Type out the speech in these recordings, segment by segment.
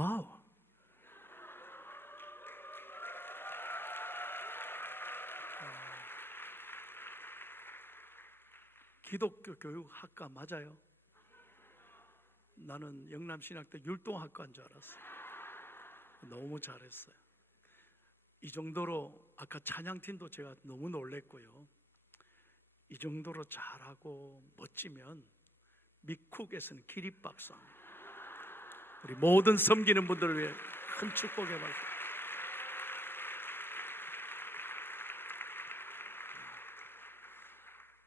와우. 기독교 교육학과 맞아요? 나는 영남신학대 율동학과인 줄 알았어. 너무 잘했어요. 이 정도로 아까 찬양팀도 제가 너무 놀랬고요. 이 정도로 잘하고 멋지면 미쿡에서는 기립박수. 우리 모든 섬기는 분들을 위해 큰 축복의 말씀.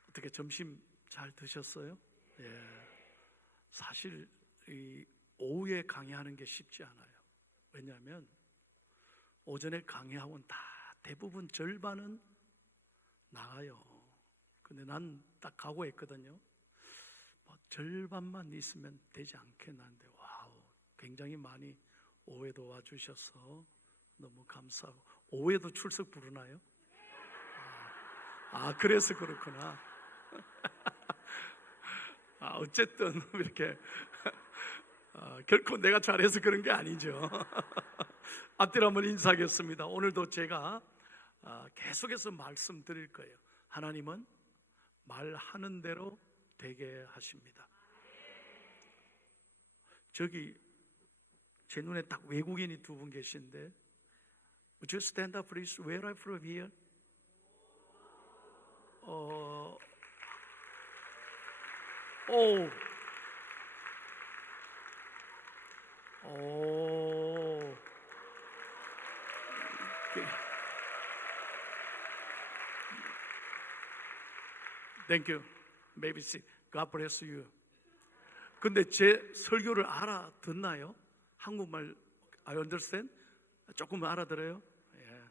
어떻게 점심 잘 드셨어요? 예. 사실 이 오후에 강의하는 게 쉽지 않아요. 왜냐하면 오전에 강의하고는 다 대부분 절반은 나가요. 근데 난 딱 각오했거든요. 절반만 있으면 되지 않겠나는데 와우, 굉장히 많이 오후에도 와주셔서 너무 감사하고. 오후에도 출석 부르나요? 그래서 그렇구나. 어쨌든 이렇게 결코 내가 잘해서 그런 게 아니죠. 앞뒤로 한번 인사하겠습니다. 오늘도 제가 계속해서 말씀드릴 거예요. 하나님은 말하는 대로 되게 하십니다. 저기 제 눈에 딱 외국인이 두 분 계신데, Would you stand up please? Where are you from here? Thank you. Maybe God bless you. 근데 제 설교를 알아듣나요? 한국말 I understand? 조금 알아들어요? 예.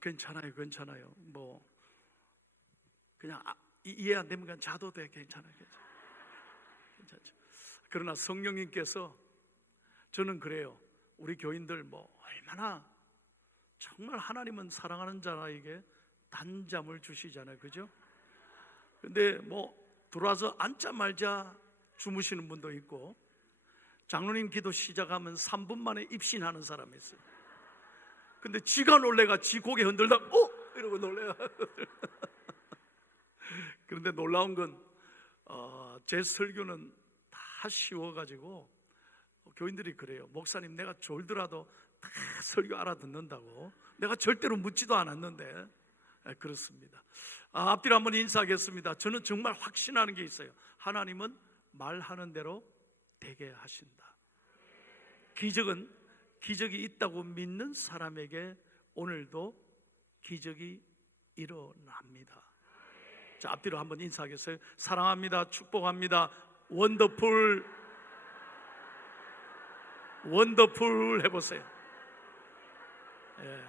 괜찮아요, 괜찮아요. 뭐 그냥 이해 안 되면 그냥 자도 돼. 괜찮아요. 괜찮죠. 그러나 성령님께서, 저는 그래요. 우리 교인들 얼마나 정말 하나님은 사랑하는 자에게 단잠을 주시잖아요, 그죠? 근데 들어와서 앉자 말자 주무시는 분도 있고, 장로님 기도 시작하면 3분 만에 입신하는 사람이 있어요. 근데 지가 놀래가 지 고개 흔들다 이러고 놀래요. 그런데 놀라운 건 제 설교는 다 쉬워가지고 교인들이 그래요. 목사님, 내가 졸더라도 다 설교 알아듣는다고. 내가 절대로 묻지도 않았는데. 그렇습니다. 앞뒤로 한번 인사하겠습니다. 저는 정말 확신하는 게 있어요. 하나님은 말하는 대로 되게 하신다. 기적이 있다고 믿는 사람에게 오늘도 기적이 일어납니다. 자, 앞뒤로 한번 인사하겠어요? 사랑합니다. 축복합니다. 원더풀 해보세요. 예.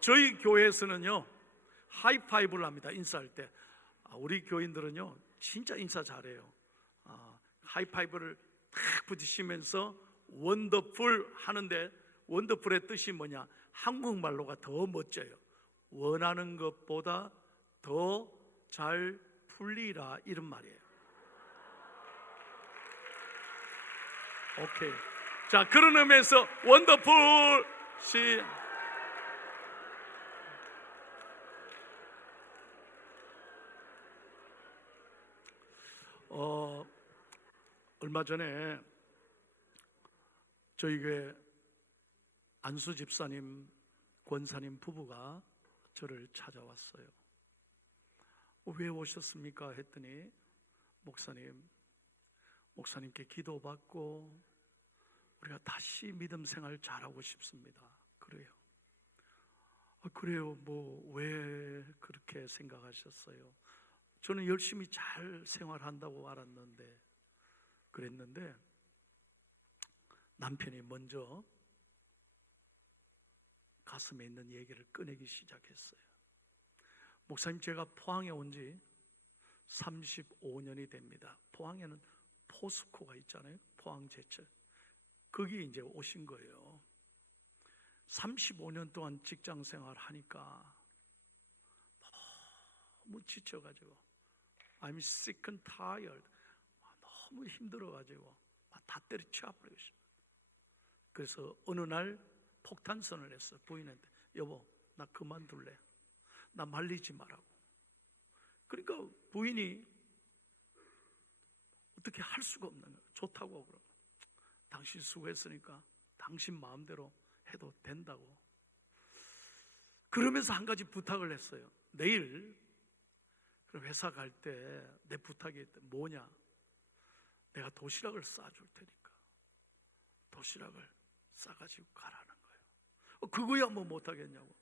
저희 교회에서는요, 하이파이브를 합니다. 인사할 때. 우리 교인들은요 진짜 인사 잘해요. 하이파이브를 탁 부딪히면서 원더풀 하는데, 원더풀의 뜻이 뭐냐? 한국말로가 더 멋져요. 원하는 것보다 더 잘 풀리라, 이런 말이에요. 오케이. 자, 그런 의미에서 원더풀 얼마 전에 저희 교회 안수 집사님, 권사님 부부가 저를 찾아왔어요. 왜 오셨습니까? 했더니 목사님께 기도받고 우리가 다시 믿음 생활 잘하고 싶습니다. 그래요. 그래요. 왜 그렇게 생각하셨어요? 저는 열심히 잘 생활한다고 알았는데, 그랬는데 남편이 먼저 가슴에 있는 얘기를 꺼내기 시작했어요. 목사님, 제가 포항에 온 지 35년이 됩니다. 포항에는 포스코가 있잖아요. 포항제철. 거기 이제 오신 거예요. 35년 동안 직장 생활 하니까 너무 지쳐가지고 I'm sick and tired. 너무 힘들어가지고 다 때려치워버리고 싶어요. 그래서 어느 날 폭탄선을 했어. 부인한테, 여보 나 그만둘래. 나 말리지 말라고. 그러니까 부인이 어떻게 할 수가 없는 거예요. 좋다고 그러고, 당신 수고했으니까 당신 마음대로 해도 된다고. 그러면서 한 가지 부탁을 했어요. 내일 회사 갈 때 내 부탁이 뭐냐, 내가 도시락을 싸줄 테니까 도시락을 싸가지고 가라는 거예요. 그거야 뭐 못하겠냐고.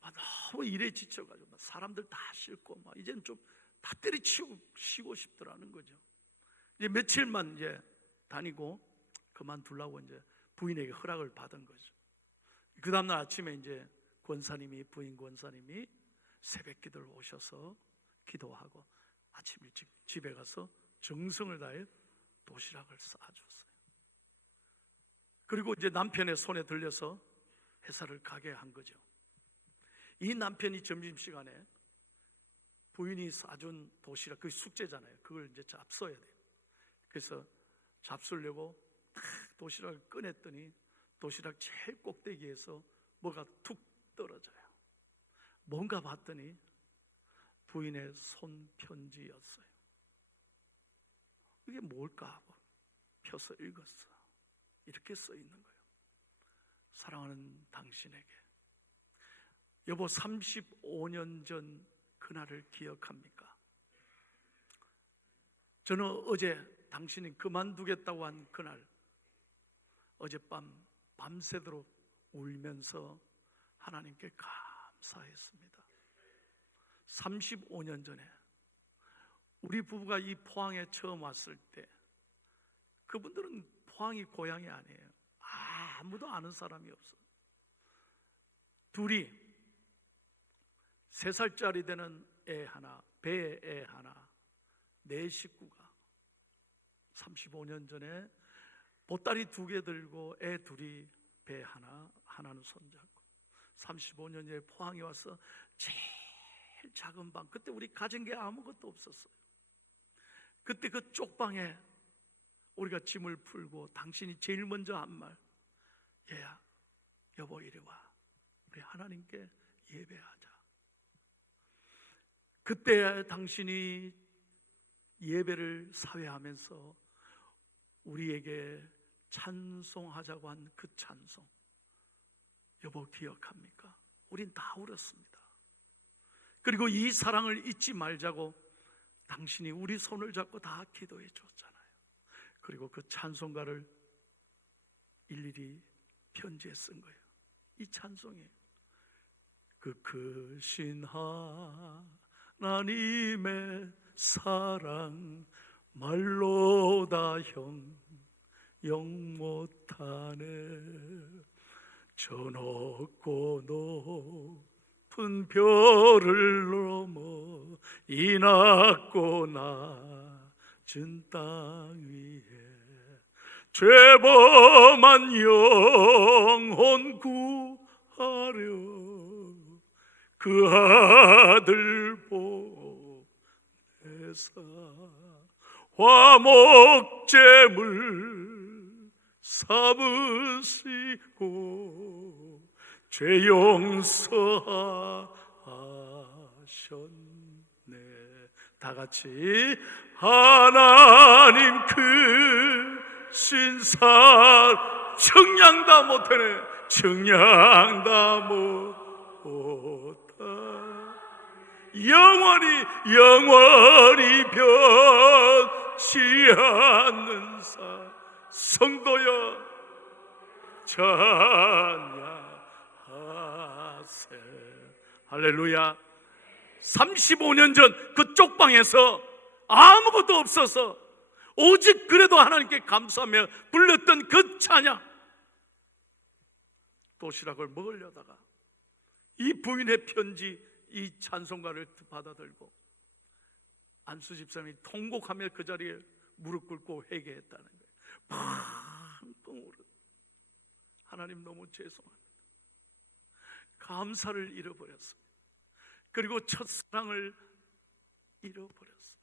너무 일에 지쳐가지고 사람들 다 싫고 막 이제는 좀 다 때려치우고 쉬고 싶더라는 거죠. 이제 며칠만 이제 다니고 그만두려고 이제 부인에게 허락을 받은 거죠. 그 다음날 아침에 이제 권사님이, 부인 권사님이 새벽 기도를 오셔서 기도하고 아침 일찍 집에 가서 정성을 다해 도시락을 싸줬어요. 그리고 이제 남편의 손에 들려서 회사를 가게 한 거죠. 이 남편이 점심시간에 부인이 싸준 도시락, 그게 숙제잖아요. 그걸 이제 잡숴야 돼요. 그래서 잡수려고 탁 도시락을 꺼냈더니 도시락 제일 꼭대기에서 뭐가 툭 떨어져요. 뭔가 봤더니 부인의 손편지였어요. 이게 뭘까 하고 펴서 읽었어. 이렇게 써 있는 거예요. 사랑하는 당신에게, 여보 35년 전 그날을 기억합니까? 저는 어제 당신이 그만두겠다고 한 그날 어젯밤 밤새도록 울면서 하나님께 감사했습니다. 35년 전에 우리 부부가 이 포항에 처음 왔을 때, 그분들은 포항이 고향이 아니에요. 아무도 아는 사람이 없어. 둘이 3살짜리 되는 애 하나, 배에 애 하나, 4 식구가 35년 전에 보따리 2개 들고 애 둘이 배 하나, 하나는 손잡고 35년 전에 포항에 와서 제일 작은 방, 그때 우리 가진 게 아무것도 없었어요. 그때 그 쪽방에 우리가 짐을 풀고 당신이 제일 먼저 한 말, 얘야 여보 이리 와, 우리 하나님께 예배하자. 그때 당신이 예배를 사회하면서 우리에게 찬송하자고 한 그 찬송, 여보 기억합니까? 우린 다 울었습니다. 그리고 이 사랑을 잊지 말자고 당신이 우리 손을 잡고 다 기도해 줬잖아요. 그리고 그 찬송가를 일일이 편지에 쓴 거예요. 이 찬송이에요. 그 크신 하나님의 사랑 말로 다 형용 못하네. 저 높고 높은 별을 넘어 이 낮고 낮은 땅 위에 죄범한 영혼 구하려 그 아들 보내사 화목제물 삼으시고 죄 용서하셨네. 다 같이 하나님 크신 사 청량 다 못하네. 청량 다 못하 영원히 변치 않는 사 성도여 찬양하세. 할렐루야. 35년 전 그 쪽방에서 아무것도 없어서 오직 그래도 하나님께 감사하며 불렀던 그 찬양, 도시락을 먹으려다가 이 부인의 편지, 이 찬송가를 받아들고 안수 집사님이 통곡하며 그 자리에 무릎 꿇고 회개했다는 거예요. 펑펑 울어. 하나님 너무 죄송합니다. 감사를 잃어버렸습니다. 그리고 첫사랑을 잃어버렸습니다.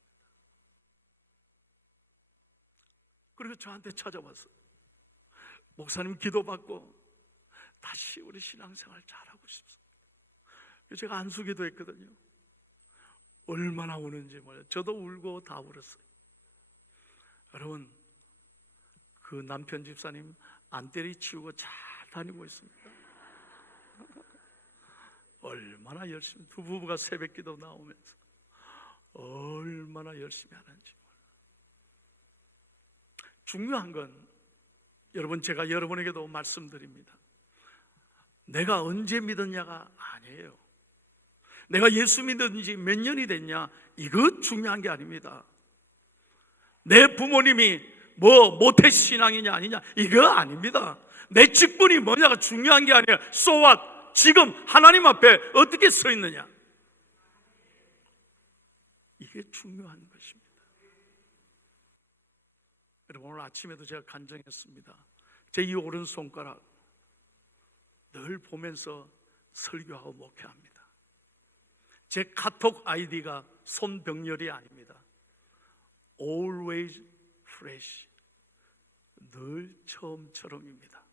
그리고 저한테 찾아와서 목사님 기도받고 다시 우리 신앙생활 잘하고 싶습니다. 제가 안수기도 했거든요. 얼마나 우는지 몰라요. 저도 울고 다 울었어요. 여러분, 그 남편 집사님 안 때리치우고 잘 다니고 있습니다. 얼마나 열심히, 두 부부가 새벽기도 나오면서 얼마나 열심히 하는지 몰라요. 중요한 건 여러분, 제가 여러분에게도 말씀드립니다. 내가 언제 믿었냐가 아니에요. 내가 예수 믿은 지 몇 년이 됐냐, 이거 중요한 게 아닙니다. 내 부모님이 모태신앙이냐 아니냐, 이거 아닙니다. 내 직분이 뭐냐가 중요한 게 아니라 So what? 지금 하나님 앞에 어떻게 서 있느냐, 이게 중요한 것입니다. 여러분, 오늘 아침에도 제가 간증했습니다. 제 이 오른손가락 늘 보면서 설교하고 목회합니다. 제 카톡 아이디가 손병렬이 아닙니다. Always fresh, 늘 처음처럼입니다.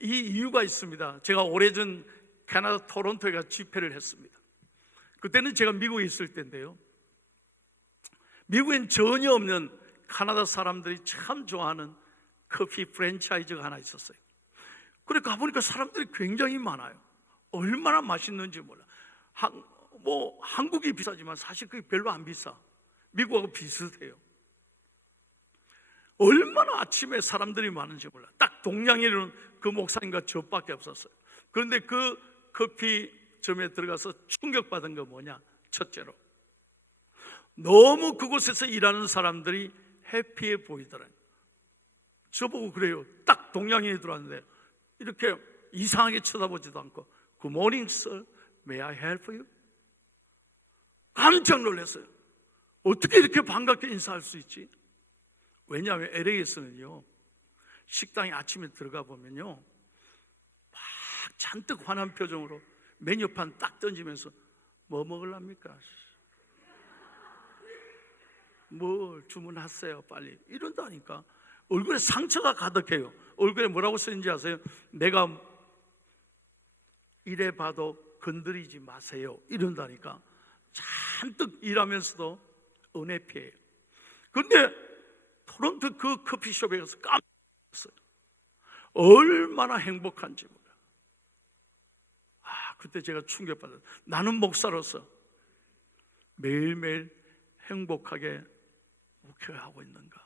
이 이유가 있습니다. 제가 오래전 캐나다 토론토에 가 집회를 했습니다. 그때는 제가 미국에 있을 때인데요, 미국엔 전혀 없는 카나다 사람들이 참 좋아하는 커피 프랜차이즈가 하나 있었어요. 그래 가보니까 사람들이 굉장히 많아요. 얼마나 맛있는지 몰라. 한국이 비싸지만 사실 그게 별로 안 비싸. 미국하고 비슷해요. 얼마나 아침에 사람들이 많은지 몰라. 딱 동양인은 그 목사님과 저밖에 없었어요. 그런데 그 커피점에 들어가서 충격받은 거 뭐냐? 첫째로, 너무 그곳에서 일하는 사람들이 해피해 보이더라고요. 저보고 그래요. 딱 동양인이 들어왔는데 이렇게 이상하게 쳐다보지도 않고 Good morning, sir. May I help you? 깜짝 놀랐어요. 어떻게 이렇게 반갑게 인사할 수 있지? 왜냐하면 LA에서는요, 식당에 아침에 들어가 보면요, 막 잔뜩 환한 표정으로 메뉴판 딱 던지면서 뭐 먹으랍니까? 뭘 주문하세요 빨리, 이런다니까. 얼굴에 상처가 가득해요. 얼굴에 뭐라고 쓰는지 아세요? 내가 이래 봐도 건드리지 마세요, 이런다니까. 잔뜩 일하면서도 은혜피해요. 그런데 토론토 그 커피숍에 가서 깜짝 놀랐어요. 얼마나 행복한지 몰라. 그때 제가 충격받았어요. 나는 목사로서 매일매일 행복하게 목회하고 있는가?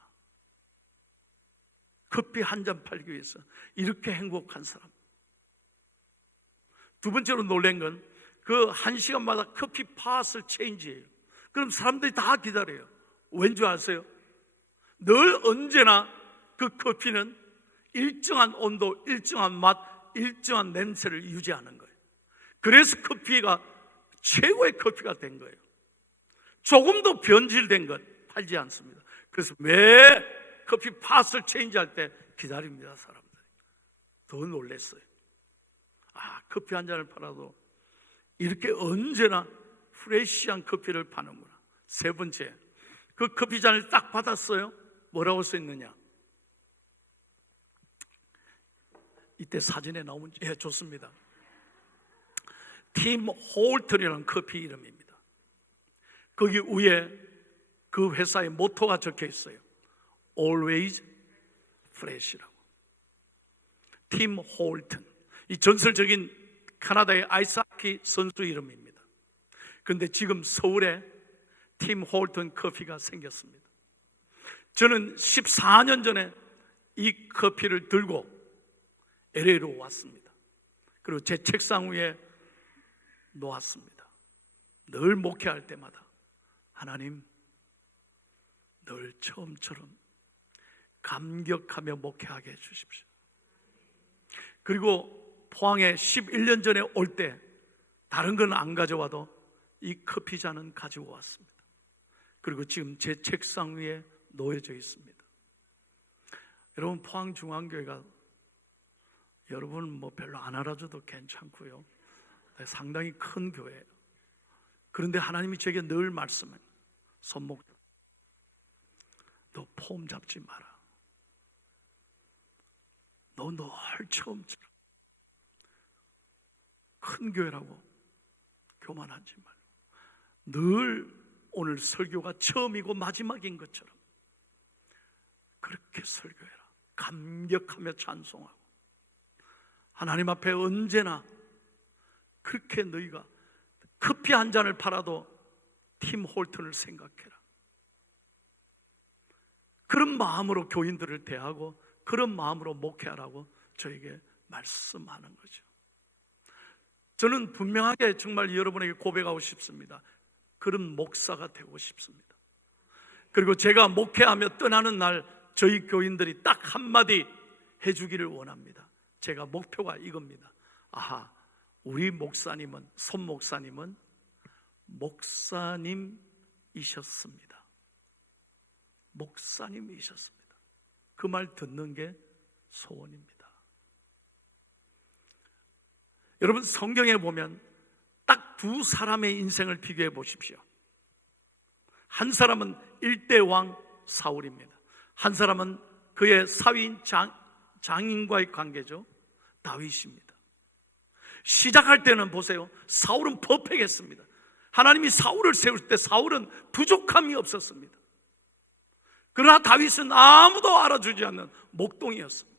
커피 한 잔 팔기 위해서 이렇게 행복한 사람. 두 번째로 놀란 건 그 1시간마다 커피 팟을 체인지해요. 그럼 사람들이 다 기다려요. 왠지 아세요? 늘 언제나 그 커피는 일정한 온도, 일정한 맛, 일정한 냄새를 유지하는 거예요. 그래서 커피가 최고의 커피가 된 거예요. 조금도 변질된 것 팔지 않습니다. 그래서 매 커피 팟을 체인지할 때 기다립니다, 사람들이. 더 놀랐어요. 커피 한 잔을 팔아도 이렇게 언제나 프레시한 커피를 파는구나. 세 번째, 그 커피 잔을 딱 받았어요. 뭐라고 써있느냐? 이때 사진에 나오면 좋습니다. 팀 홀턴이라는 커피 이름입니다. 거기 위에 그 회사의 모토가 적혀 있어요. Always fresh라고. 팀 홀턴, 이 전설적인 카나다의 아이스하키 선수 이름입니다. 그런데 지금 서울에 팀 홀턴 커피가 생겼습니다. 저는 14년 전에 이 커피를 들고 LA로 왔습니다. 그리고 제 책상 위에 놓았습니다. 늘 목회할 때마다 하나님, 늘 처음처럼 감격하며 목회하게 해주십시오. 그리고 포항에 11년 전에 올 때 다른 건 안 가져와도 이 커피잔은 가지고 왔습니다. 그리고 지금 제 책상 위에 놓여져 있습니다. 여러분, 포항중앙교회가 여러분 별로 안 알아줘도 괜찮고요, 상당히 큰 교회예요. 그런데 하나님이 제게 늘 말씀해요. 손목, 너 폼 잡지 마라. 너 늘 처음처럼 큰 교회라고 교만하지 말고 늘 오늘 설교가 처음이고 마지막인 것처럼 그렇게 설교해라. 감격하며 찬송하고 하나님 앞에 언제나 그렇게 너희가 커피 한 잔을 팔아도 팀 홀튼을 생각해라. 그런 마음으로 교인들을 대하고 그런 마음으로 목회하라고 저에게 말씀하는 거죠. 저는 분명하게 정말 여러분에게 고백하고 싶습니다. 그런 목사가 되고 싶습니다. 그리고 제가 목회하며 떠나는 날 저희 교인들이 딱 한마디 해주기를 원합니다. 제가 목표가 이겁니다. 아하, 우리 목사님은, 손 목사님은 목사님이셨습니다. 목사님이셨습니다. 그 말 듣는 게 소원입니다. 여러분, 성경에 보면 딱 두 사람의 인생을 비교해 보십시오. 한 사람은 일대 왕 사울입니다. 한 사람은 그의 사위인 장인과의 관계죠. 다윗입니다. 시작할 때는 보세요. 사울은 퍼펙했습니다. 하나님이 사울을 세울 때 사울은 부족함이 없었습니다. 그러나 다윗은 아무도 알아주지 않는 목동이었습니다.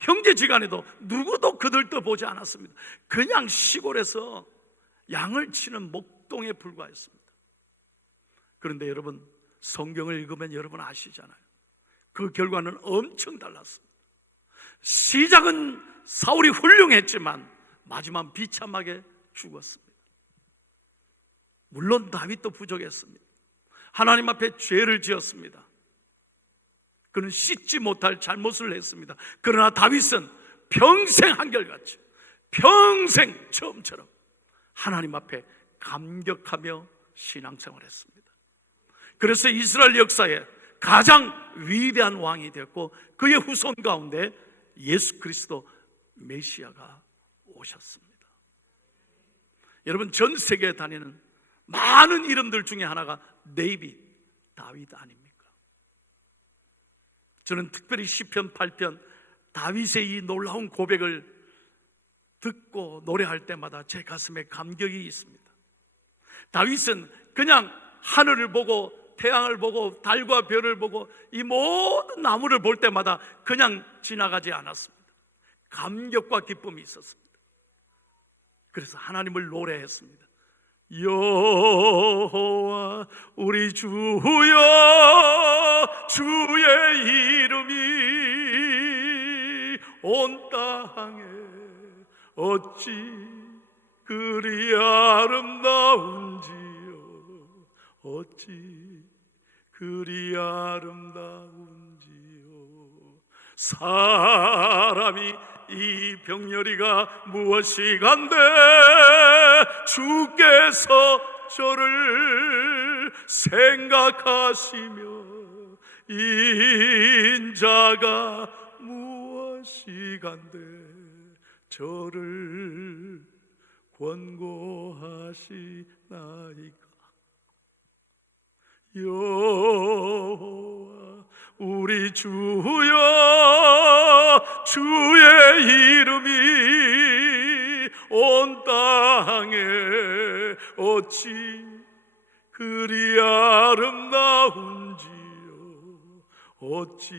형제지간에도 누구도 그들떠보지 않았습니다. 그냥 시골에서 양을 치는 목동에 불과했습니다. 그런데 여러분, 성경을 읽으면 여러분 아시잖아요. 그 결과는 엄청 달랐습니다. 시작은 사울이 훌륭했지만 마지막 비참하게 죽었습니다. 물론 다윗도 부족했습니다. 하나님 앞에 죄를 지었습니다. 그는 씻지 못할 잘못을 했습니다. 그러나 다윗은 평생 한결같이, 평생 처음처럼 하나님 앞에 감격하며 신앙생활을 했습니다. 그래서 이스라엘 역사에 가장 위대한 왕이 되었고 그의 후손 가운데 예수 그리스도 메시아가 오셨습니다. 여러분, 전 세계에 다니는 많은 이름들 중에 하나가 다윗 아닙니까? 저는 특별히 시편 8편 다윗의 이 놀라운 고백을 듣고 노래할 때마다 제 가슴에 감격이 있습니다. 다윗은 그냥 하늘을 보고 태양을 보고 달과 별을 보고 이 모든 나무를 볼 때마다 그냥 지나가지 않았습니다. 감격과 기쁨이 있었습니다. 그래서 하나님을 노래했습니다. 여호와 우리 주여, 주의 이름이 온 땅에 어찌 그리 아름다운지요, 어찌 그리 아름다운지요. 사람이 이 병렬이가 무엇이간데 주께서 저를 생각하시며 인자가 무엇이간데 저를 권고하시나이까. 여호와 우리 주여, 주의 이름이 온 땅에 어찌 그리 아름다운지요, 어찌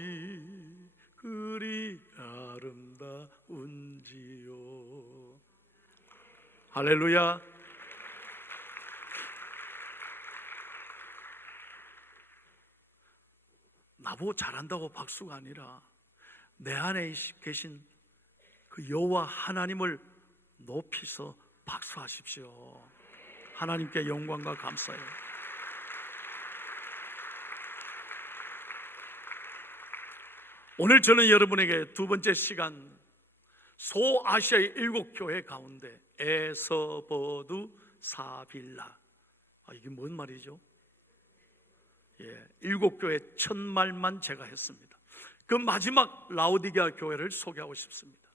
그리 아름다운지요. 할렐루야. 나보고 잘한다고 박수가 아니라 내 안에 계신 그 여호와 하나님을 높이서 박수하십시오. 하나님께 영광과 감사해요. 오늘 저는 여러분에게 두 번째 시간, 소아시아의 7교회 가운데 에서버두 사빌라, 이게 뭔 말이죠? 7교회 첫 말만 제가 했습니다. 그 마지막 라오디게아 교회를 소개하고 싶습니다.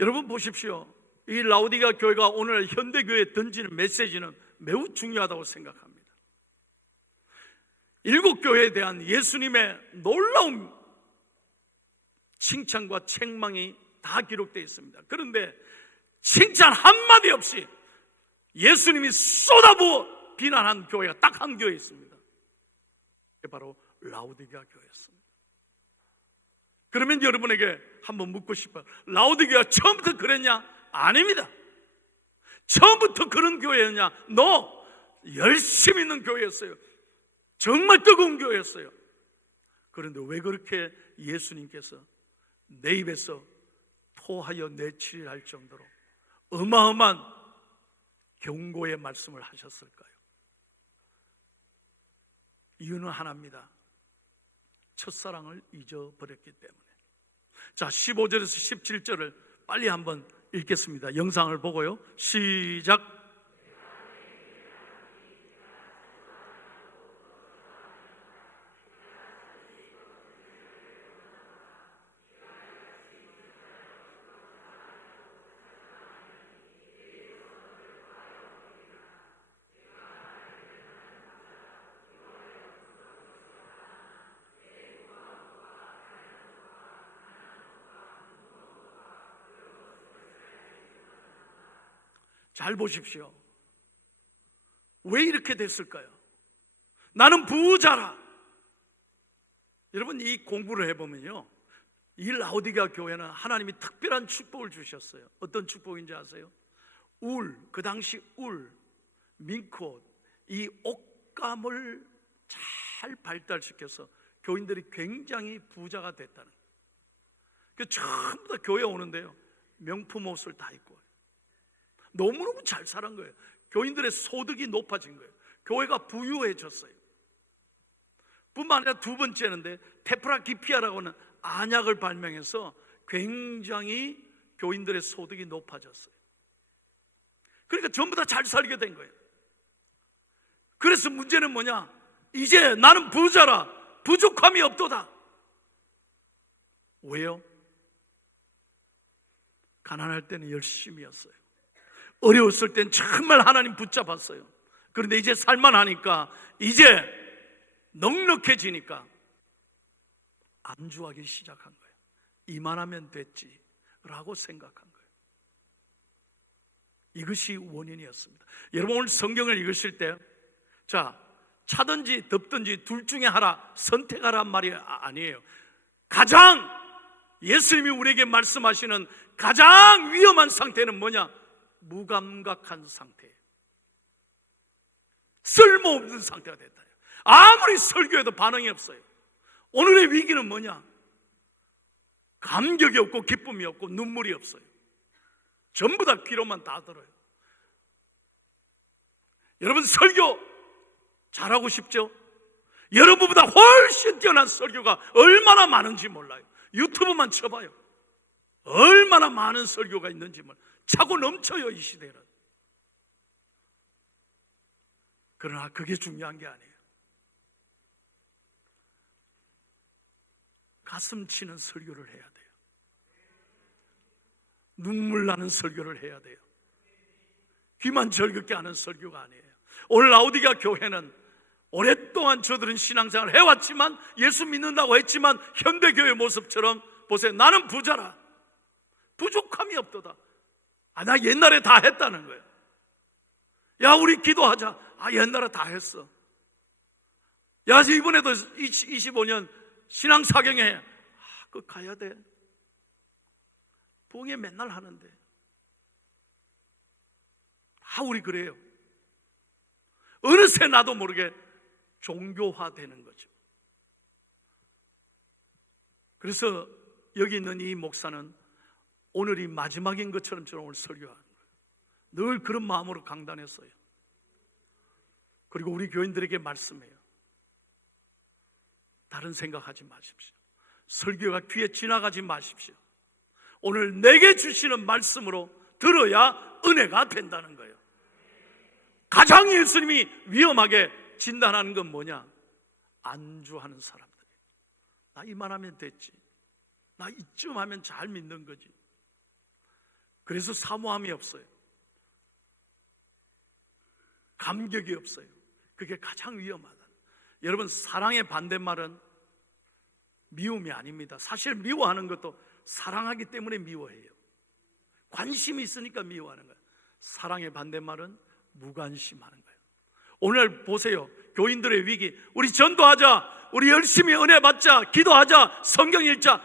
여러분 보십시오. 이 라오디게아 교회가 오늘 현대교회에 던지는 메시지는 매우 중요하다고 생각합니다. 7교회에 대한 예수님의 놀라운 칭찬과 책망이 다 기록되어 있습니다. 그런데 칭찬 한마디 없이 예수님이 쏟아부어 비난한 교회가 딱 한 교회 있습니다. 그게 바로 라오디게아 교회였습니다. 그러면 여러분에게 한번 묻고 싶어요. 라오디게아가 처음부터 그랬냐? 아닙니다. 처음부터 그런 교회였냐? 열심히 있는 교회였어요. 정말 뜨거운 교회였어요. 그런데 왜 그렇게 예수님께서 내 입에서 토하여 내치려 할 정도로 어마어마한 경고의 말씀을 하셨을까요? 이유는 하나입니다. 첫사랑을 잊어버렸기 때문에. 자, 15절에서 17절을 빨리 한번 읽겠습니다. 영상을 보고요. 시작. 잘 보십시오. 왜 이렇게 됐을까요? 나는 부자라. 여러분, 이 공부를 해보면요, 이 라오디게아 교회는 하나님이 특별한 축복을 주셨어요. 어떤 축복인지 아세요? 그 당시 민콧, 이 옷감을 잘 발달시켜서 교인들이 굉장히 부자가 됐다는 거예요. 그 전부 다 교회 오는데요, 명품 옷을 다 입고 너무너무 잘 살은 거예요. 교인들의 소득이 높아진 거예요. 교회가 부유해졌어요. 뿐만 아니라 두 번째는데, 테프라기피아라고 하는 안약을 발명해서 굉장히 교인들의 소득이 높아졌어요. 그러니까 전부 다 잘 살게 된 거예요. 그래서 문제는 뭐냐? 이제 나는 부자라, 부족함이 없도다. 왜요? 가난할 때는 열심히였어요. 어려웠을 땐 정말 하나님 붙잡았어요. 그런데 이제 살만하니까, 이제 넉넉해지니까 안주하기 시작한 거예요. 이만하면 됐지 라고 생각한 거예요. 이것이 원인이었습니다. 여러분, 오늘 성경을 읽으실 때, 자, 차든지 덥든지 둘 중에 하나 선택하란 말이 아니에요. 가장 예수님이 우리에게 말씀하시는 가장 위험한 상태는 뭐냐? 무감각한 상태, 쓸모없는 상태가 됐다. 아무리 설교해도 반응이 없어요. 오늘의 위기는 뭐냐? 감격이 없고 기쁨이 없고 눈물이 없어요. 전부 다 귀로만 다 들어요. 여러분, 설교 잘하고 싶죠? 여러분보다 훨씬 뛰어난 설교가 얼마나 많은지 몰라요. 유튜브만 쳐봐요. 얼마나 많은 설교가 있는지 몰라요. 차고 넘쳐요, 이 시대는. 그러나 그게 중요한 게 아니에요. 가슴 치는 설교를 해야 돼요. 눈물 나는 설교를 해야 돼요. 귀만 절긋게 하는 설교가 아니에요. 오늘 라오디게아 교회는 오랫동안 저들은 신앙생활을 해왔지만, 예수 믿는다고 했지만, 현대교회 모습처럼 보세요. 나는 부자라, 부족함이 없도다. 나 옛날에 다 했다는 거예요. 야, 우리 기도하자. 옛날에 다 했어. 야, 이번에도 25년 신앙 사경회 그거 가야 돼. 부흥회 맨날 하는데. 우리 그래요. 어느새 나도 모르게 종교화되는 거죠. 그래서 여기 있는 이 목사는 오늘이 마지막인 것처럼 저는 오늘 설교하는 거예요. 늘 그런 마음으로 강단했어요. 그리고 우리 교인들에게 말씀해요. 다른 생각하지 마십시오. 설교가 귀에 지나가지 마십시오. 오늘 내게 주시는 말씀으로 들어야 은혜가 된다는 거예요. 가장 예수님이 위험하게 진단하는 건 뭐냐? 안주하는 사람들. 나 이만하면 됐지. 나 이쯤 하면 잘 믿는 거지. 그래서 사모함이 없어요. 감격이 없어요. 그게 가장 위험하다. 여러분, 사랑의 반대말은 미움이 아닙니다. 사실 미워하는 것도 사랑하기 때문에 미워해요. 관심이 있으니까 미워하는 거예요. 사랑의 반대말은 무관심하는 거예요. 오늘 보세요. 교인들의 위기, 우리 전도하자, 우리 열심히 은혜 받자, 기도하자, 성경 읽자,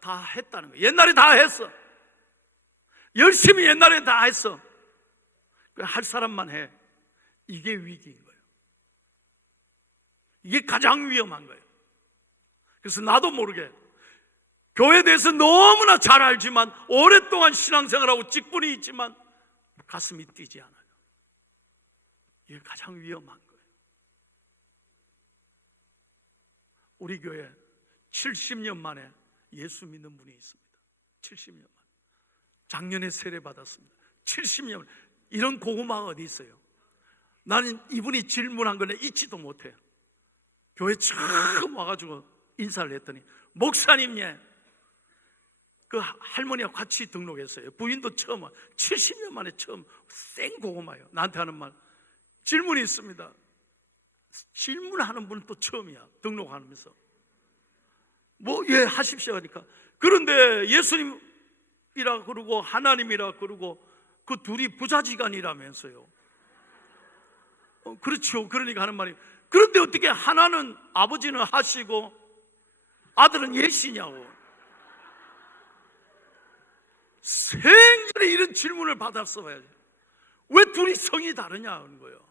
다 했다는 거예요. 옛날에 다 했어. 열심히 옛날에 다 했어. 할 사람만 해. 이게 위기인 거예요. 이게 가장 위험한 거예요. 그래서 나도 모르게 교회에 대해서 너무나 잘 알지만, 오랫동안 신앙생활하고 직분이 있지만 가슴이 뛰지 않아요. 이게 가장 위험한 거예요. 우리 교회 70년 만에 예수 믿는 분이 있습니다. 70년 만에. 작년에 세례 받았습니다. 70년. 이런 고구마가 어디 있어요? 나는 이분이 질문한 걸 잊지도 못해요. 교회 처음 와가지고 인사를 했더니, 목사님, 예, 그 할머니와 같이 등록했어요. 부인도 처음 와. 70년 만에 처음 생 고구마예요. 나한테 하는 말. 질문이 있습니다. 질문하는 분은 또 처음이야. 등록하면서. 예, 하십시오 하니까. 그런데 예수님이라 그러고 하나님이라 그러고 그 둘이 부자지간이라면서요. 그렇죠. 그러니까 하는 말이, 그런데 어떻게 하나는 아버지는 하시고 아들은 예시냐고. 생전에 이런 질문을 받았어야지. 왜 둘이 성이 다르냐 하는 거예요.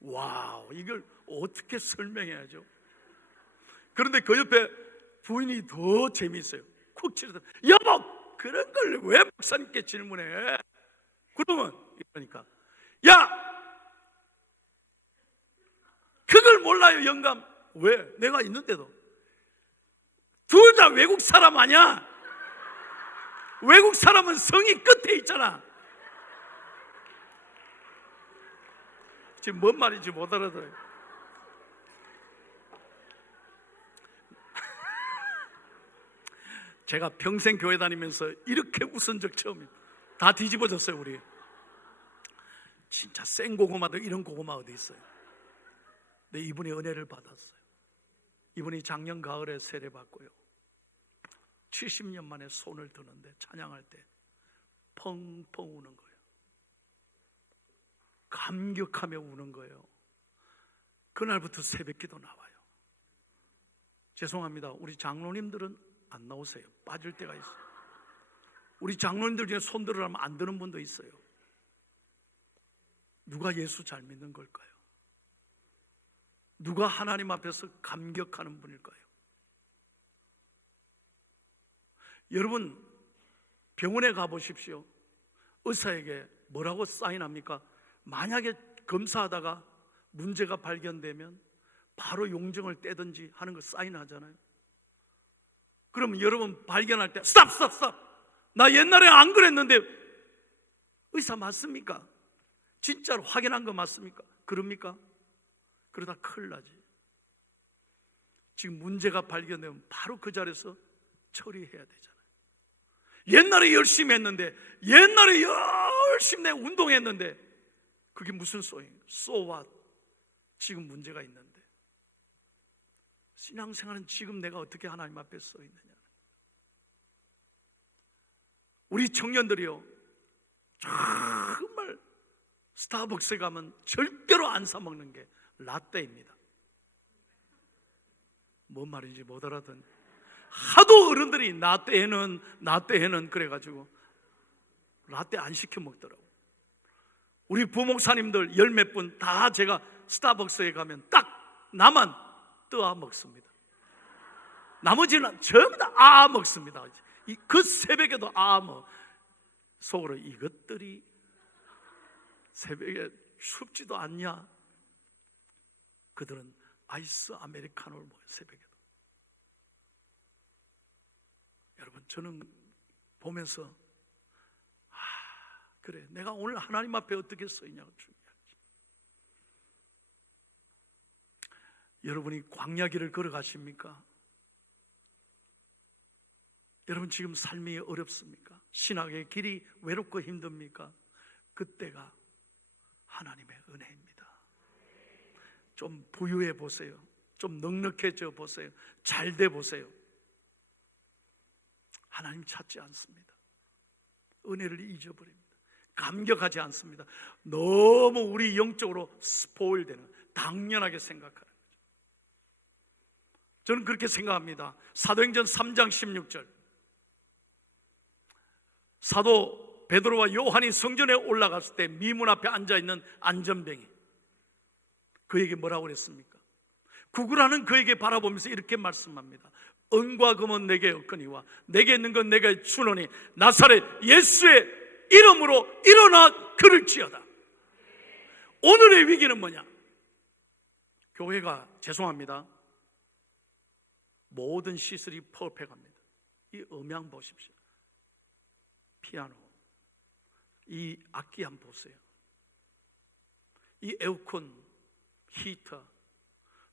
와우, 이걸 어떻게 설명해야죠? 그런데 그 옆에 부인이 더 재미있어요. 쿡 치르다, 여보, 그런 걸 왜 목사님께 질문해? 그러면 이러니까, 야, 그걸 몰라요, 영감. 왜? 내가 있는데도. 둘 다 외국 사람 아니야? 외국 사람은 성이 끝에 있잖아. 지금 뭔 말인지 못 알아들어요. 제가 평생 교회 다니면서 이렇게 웃은 적 처음이에요. 다 뒤집어졌어요, 우리. 진짜 생 고구마도 이런 고구마 어디 있어요? 근데 이분이 은혜를 받았어요. 이분이 작년 가을에 세례 받고요, 70년 만에 손을 드는데 찬양할 때 펑펑 우는 거예요. 감격하며 우는 거예요. 그날부터 새벽기도 나와요. 죄송합니다. 우리 장로님들은 안 나오세요. 빠질 때가 있어요. 우리 장로님들 중에 손 들으라면 안 드는 분도 있어요. 누가 예수 잘 믿는 걸까요? 누가 하나님 앞에서 감격하는 분일까요? 여러분, 병원에 가보십시오. 의사에게 뭐라고 사인합니까? 만약에 검사하다가 문제가 발견되면 바로 용정을 떼든지 하는 거 사인하잖아요. 그러면 여러분 발견할 때 스탑! 나 옛날에 안 그랬는데 의사 맞습니까? 진짜로 확인한 거 맞습니까? 그럽니까? 그러다 큰일 나지. 지금 문제가 발견되면 바로 그 자리에서 처리해야 되잖아요. 옛날에 열심히 했는데, 옛날에 열심히 내 운동했는데 그게 무슨 소용이에요? So what? 지금 문제가 있는데. 신앙생활은 지금 내가 어떻게 하나님 앞에 서 있느냐. 우리 청년들이요, 정말 스타벅스에 가면 절대로 안 사 먹는 게 라떼입니다. 뭔 말인지 못 알아듣는. 하도 어른들이 라떼에는 그래가지고 라떼 안 시켜 먹더라고. 우리 부목사님들 열 몇 분 다 제가 스타벅스에 가면 딱 나만 뜨아 먹습니다. 나머지는 전부 다 먹습니다. 그 새벽에도 먹. 속으로 이것들이 새벽에 춥지도 않냐? 그들은 아이스 아메리카노를 먹어요, 새벽에도. 여러분, 저는 보면서 그래, 내가 오늘 하나님 앞에 어떻게 서 있냐고 중요하지. 여러분이 광야 길을 걸어가십니까? 여러분 지금 삶이 어렵습니까? 신학의 길이 외롭고 힘듭니까? 그때가 하나님의 은혜입니다. 좀 부유해 보세요. 좀 넉넉해져 보세요. 잘 돼 보세요. 하나님 찾지 않습니다. 은혜를 잊어버립니다. 감격하지 않습니다. 너무 우리 영적으로 스포일되는, 당연하게 생각하는 거죠. 저는 그렇게 생각합니다. 사도행전 3장 16절, 사도 베드로와 요한이 성전에 올라갔을 때 미문 앞에 앉아있는 안전병이 그에게 뭐라고 그랬습니까? 구걸하는 그에게 바라보면서 이렇게 말씀합니다. 은과 금은 내게 없거니와 내게 있는 건 내가 주노니 나사렛 예수의 이름으로 일어나 걸을지어다. 오늘의 위기는 뭐냐? 교회가, 죄송합니다, 모든 시설이 퍼펙트합니다. 이 음향 보십시오. 피아노, 이 악기 한번 보세요. 이 에어컨, 히터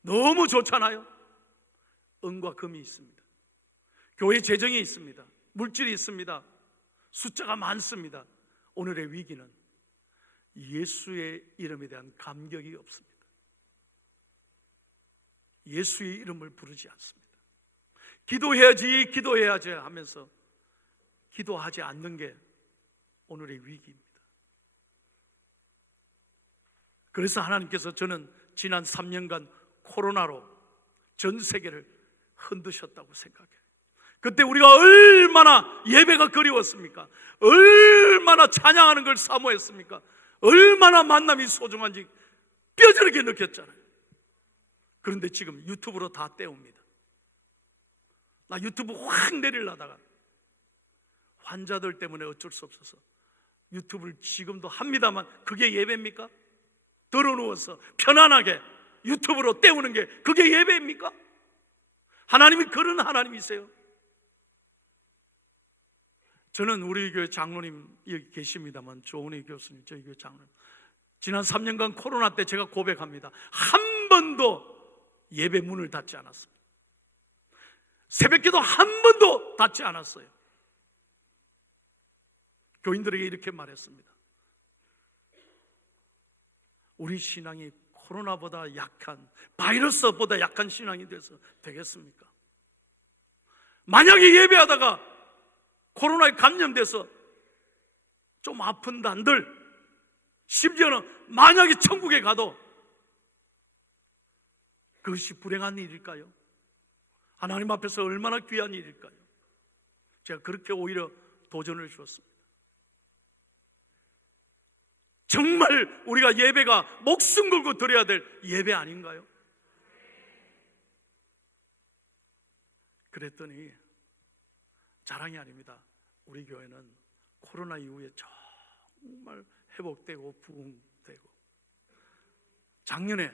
너무 좋잖아요. 은과 금이 있습니다. 교회 재정이 있습니다. 물질이 있습니다. 숫자가 많습니다. 오늘의 위기는 예수의 이름에 대한 감격이 없습니다. 예수의 이름을 부르지 않습니다. 기도해야지 하면서 기도하지 않는 게 오늘의 위기입니다. 그래서 하나님께서, 저는 지난 3년간 코로나로 전 세계를 흔드셨다고 생각해요. 그때 우리가 얼마나 예배가 그리웠습니까? 얼마나 찬양하는 걸 사모했습니까? 얼마나 만남이 소중한지 뼈저리게 느꼈잖아요. 그런데 지금 유튜브로 다 떼옵니다. 나 유튜브 확 내리려다가 환자들 때문에 어쩔 수 없어서 유튜브를 지금도 합니다만, 그게 예배입니까? 들어누워서 편안하게 유튜브로 때우는 게 그게 예배입니까? 하나님이 그런 하나님이세요. 저는 우리 교회 장로님 여기 계십니다만, 조은희 교수님, 저희 교회 장로님, 지난 3년간 코로나 때 제가 고백합니다. 한 번도 예배 문을 닫지 않았습니다. 새벽기도 한 번도 닫지 않았어요. 교인들에게 이렇게 말했습니다. 우리 신앙이 코로나보다 약한, 바이러스보다 약한 신앙이 돼서 되겠습니까? 만약에 예배하다가 코로나에 감염돼서 좀 아픈 단들, 심지어는 만약에 천국에 가도 그것이 불행한 일일까요? 하나님 앞에서 얼마나 귀한 일일까요? 제가 그렇게 오히려 도전을 주었습니다. 정말 우리가 예배가 목숨 걸고 드려야 될 예배 아닌가요? 그랬더니 자랑이 아닙니다. 우리 교회는 코로나 이후에 정말 회복되고 부흥되고, 작년에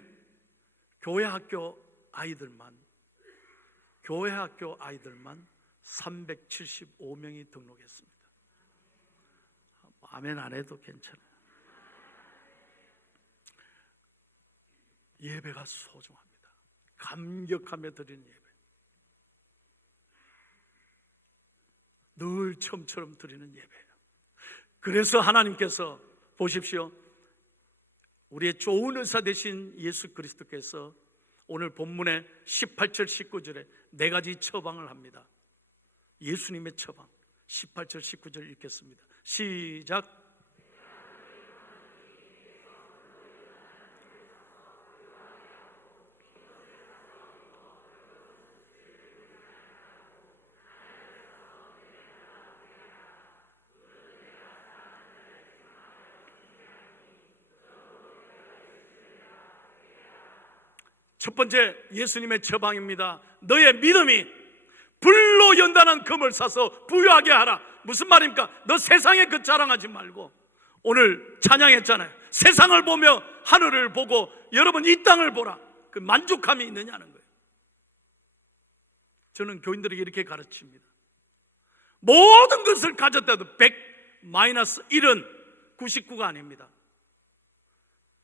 교회 학교 아이들만 375명이 등록했습니다. 아멘 안 해도 괜찮아요. 예배가 소중합니다. 감격하며 드리는 예배, 늘 처음처럼 드리는 예배예요. 그래서 하나님께서 보십시오, 우리의 좋은 의사 되신 예수 그리스도께서 오늘 본문의 18절 19절에 네 가지 처방을 합니다. 예수님의 처방, 18절 19절 읽겠습니다. 시작. 첫 번째 예수님의 처방입니다. 너의 믿음이 불로 연단한 금을 사서 부유하게 하라. 무슨 말입니까? 너 세상에 그 자랑하지 말고, 오늘 찬양했잖아요. 세상을 보며 하늘을 보고 여러분 이 땅을 보라. 그 만족함이 있느냐는 거예요. 저는 교인들에게 이렇게 가르칩니다. 모든 것을 가졌다도 100-1은 99가 아닙니다.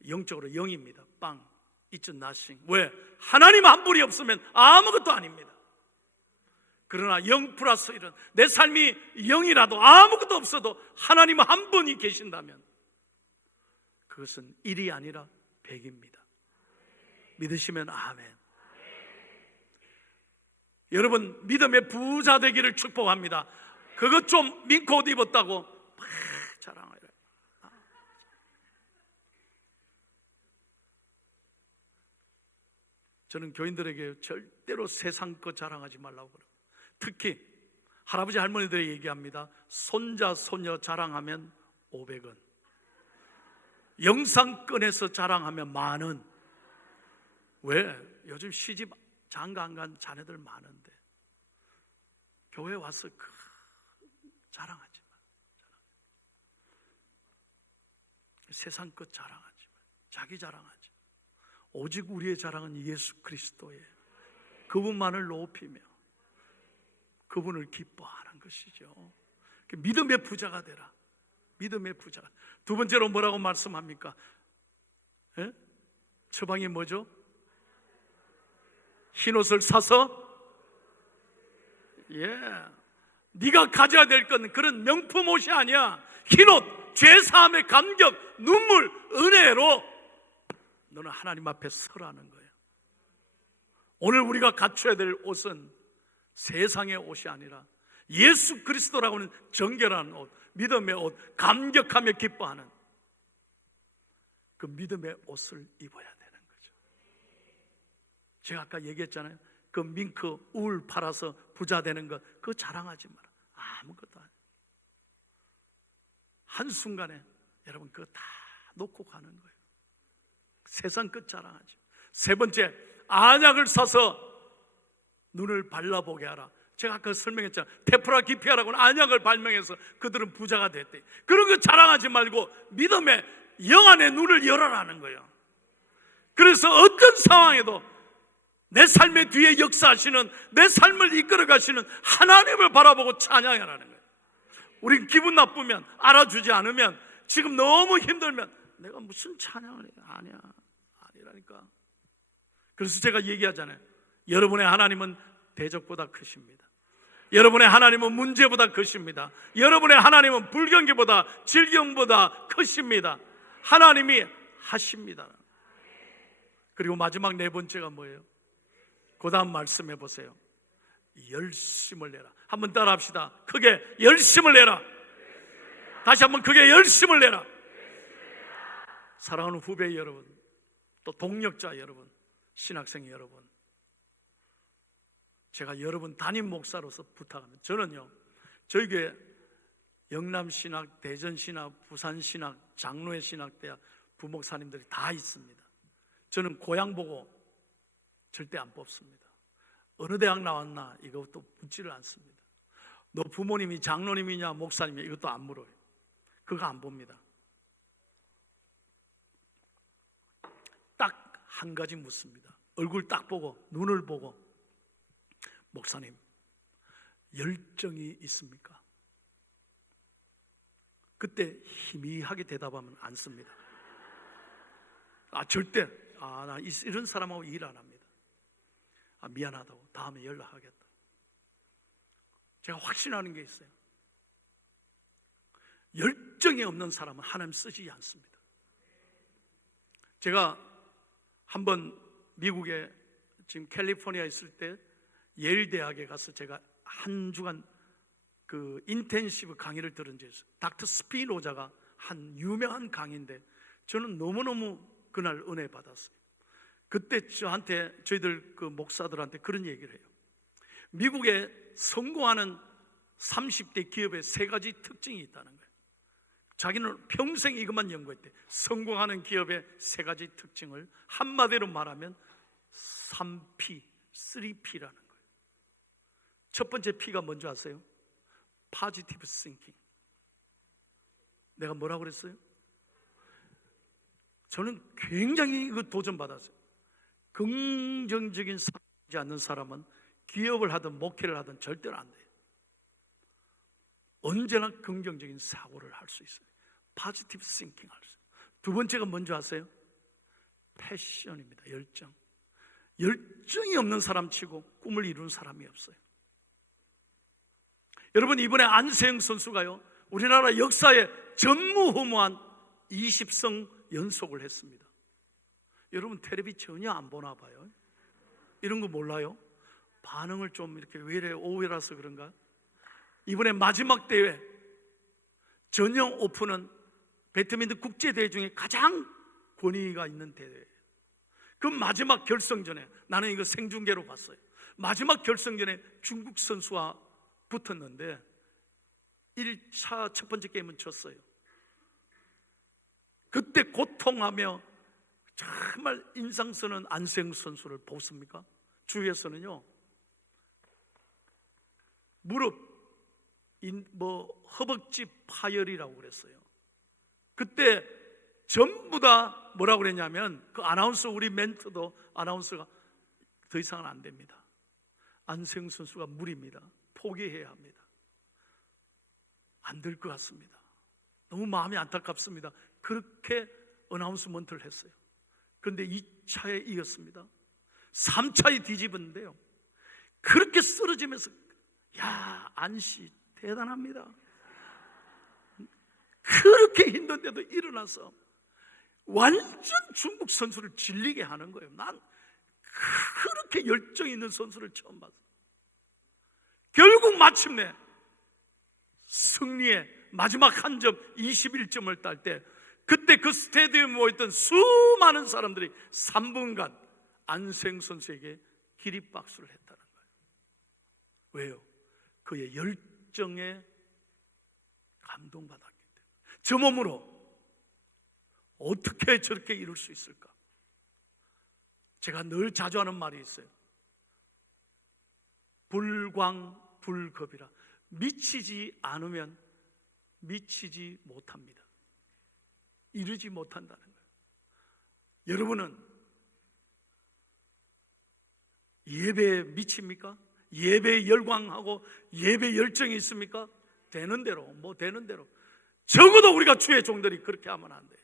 영적으로 0입니다. 빵. It's nothing. 왜? 하나님 한 분이 없으면 아무것도 아닙니다. 그러나 0 플러스 1은, 내 삶이 0이라도 아무것도 없어도 하나님 한 분이 계신다면 그것은 1이 아니라 100입니다. 믿으시면 아멘. 여러분 믿음의 부자 되기를 축복합니다. 그것 좀 민코 옷 입었다고 막 자랑해요. 저는 교인들에게 절대로 세상 것 자랑하지 말라고 그래요. 특히 할아버지 할머니들에게 얘기합니다. 손자 손녀 자랑하면 500원, 영상 꺼내서 자랑하면 10,000원. 왜? 요즘 시집 장가 안 간 자녀들 많은데 교회 와서 자랑하지 마. 세상 것 자랑하지 마. 자기 자랑하지 마. 오직 우리의 자랑은 예수 그리스도예요. 그분만을 높이며 그분을 기뻐하는 것이죠. 믿음의 부자가 되라. 믿음의 부자가. 두 번째로 뭐라고 말씀합니까? 예? 처방이 뭐죠? 흰옷을 사서 네가 가져야 될 건 그런 명품 옷이 아니야. 흰옷, 죄사함의 감격, 눈물, 은혜로 너는 하나님 앞에 서라는 거예요. 오늘 우리가 갖춰야 될 옷은 세상의 옷이 아니라 예수 그리스도라고 하는 정결한 옷, 믿음의 옷, 감격하며 기뻐하는 그 믿음의 옷을 입어야 되는 거죠. 제가 아까 얘기했잖아요. 그 밍크 울 팔아서 부자 되는 것, 그거 자랑하지 마라. 아무것도 아니에요. 한순간에 여러분 그거 다 놓고 가는 거예요. 세상 끝 자랑하지. 세 번째, 안약을 사서 눈을 발라보게 하라. 제가 아까 설명했잖아요. 테프라 기피하라고는 안약을 발명해서 그들은 부자가 됐대. 그런 거 자랑하지 말고 믿음의 영안의 눈을 열어라는 거예요. 그래서 어떤 상황에도 내 삶의 뒤에 역사하시는, 내 삶을 이끌어 가시는 하나님을 바라보고 찬양하라는 거예요. 우린 기분 나쁘면, 알아주지 않으면, 지금 너무 힘들면 내가 무슨 찬양을 해? 아니라니까. 그래서 제가 얘기하잖아요. 여러분의 하나님은 대적보다 크십니다. 여러분의 하나님은 문제보다 크십니다. 여러분의 하나님은 불경기보다 질경보다 크십니다. 하나님이 하십니다. 그리고 마지막 네 번째가 뭐예요? 그 다음 말씀해 보세요. 열심을 내라. 한번 따라 합시다. 크게 열심을 내라. 다시 한번 크게 열심을 내라. 사랑하는 후배 여러분, 또 동력자 여러분, 신학생 여러분, 제가 여러분 담임 목사로서 부탁합니다. 저는요, 저희 교회 영남신학, 대전신학, 부산신학, 장로의 신학대학 부목사님들이 다 있습니다. 저는 고향 보고 절대 안 뽑습니다. 어느 대학 나왔나 이것도 묻지를 않습니다. 너 부모님이 장로님이냐 목사님이냐 이것도 안 물어요. 그거 안 봅니다. 딱 한 가지 묻습니다. 얼굴 딱 보고, 눈을 보고, 목사님 열정이 있습니까? 그때 희미하게 대답하면 안 씁니다. 절대 나 이런 사람하고 일 안 합니다. 미안하다고, 다음에 연락하겠다. 제가 확신하는 게 있어요. 열정이 없는 사람은 하나님 쓰지 않습니다. 제가 한번 미국에 지금 캘리포니아에 있을 때 예일 대학에 가서 제가 한 주간 그 인텐시브 강의를 들은 적이 있어요. 닥터 스피노자가 한 유명한 강의인데 저는 너무너무 그날 은혜 받았어요. 그때 저희들 그 목사들한테 그런 얘기를 해요. 미국에 성공하는 30대 기업의 세 가지 특징이 있다는 거예요. 자기는 평생 이것만 연구했대. 성공하는 기업의 세 가지 특징을 한마디로 말하면 3P, 3P라는 거예요. 첫 번째 P가 뭔지 아세요? Positive Thinking. 내가 뭐라고 그랬어요? 저는 굉장히 이거 도전받았어요. 긍정적인 사고하지 않는 사람은 기업을 하든 목회를 하든 절대로 안 돼요. 언제나 긍정적인 사고를 할 수 있어요. Positive Thinking 할 수 있어요. 두 번째가 뭔지 아세요? 패션입니다. 열정. 열정이 없는 사람 치고 꿈을 이루는 사람이 없어요. 여러분, 이번에 안세영 선수가요, 우리나라 역사에 전무후무한 20성 연속을 했습니다. 여러분 텔레비 전혀 안 보나 봐요. 이런 거 몰라요? 반응을 좀 이렇게 왜 이래 오해라서 그런가? 이번에 마지막 대회 전형 오픈은 배드민턴 국제대회 중에 가장 권위가 있는 대회예요. 그 마지막 결승전에 나는 이거 생중계로 봤어요. 마지막 결승전에 중국 선수와 붙었는데 1차 첫 번째 게임은 졌어요. 그때 고통하며 정말 인상 쓰는 안세영 선수를 보십니까? 주위에서는요, 무릎, 허벅지 파열이라고 그랬어요. 그때 전부 다 뭐라고 그랬냐면, 그 아나운서, 우리 멘트도 아나운서가 더 이상은 안 됩니다. 안세영 선수가 무리입니다. 포기해야 합니다. 안 될 것 같습니다. 너무 마음이 안타깝습니다. 그렇게 어나운스먼트를 했어요. 그런데 2차에 이겼습니다. 3차에 뒤집었는데요, 그렇게 쓰러지면서 야, 안씨 대단합니다. 그렇게 힘든데도 일어나서 완전 중국 선수를 질리게 하는 거예요. 난 그렇게 열정 있는 선수를 처음 봤어요. 결국 마침내 승리의 마지막 한 점 21점을 딸 때, 그때 그 스테디움에 모였던 수많은 사람들이 3분간 안세영 선수에게 기립박수를 했다는 거예요. 왜요? 그의 열정에 감동받았기 때문에. 저 몸으로 어떻게 저렇게 이룰 수 있을까? 제가 늘 자주 하는 말이 있어요. 불광불급이라. 미치지 않으면 미치지 못합니다. 이루지 못한다는 거예요. 여러분은 예배에 미칩니까? 예배에 열광하고 예배 열정이 있습니까? 되는 대로, 되는 대로. 적어도 우리가 주의 종들이 그렇게 하면 안 돼요.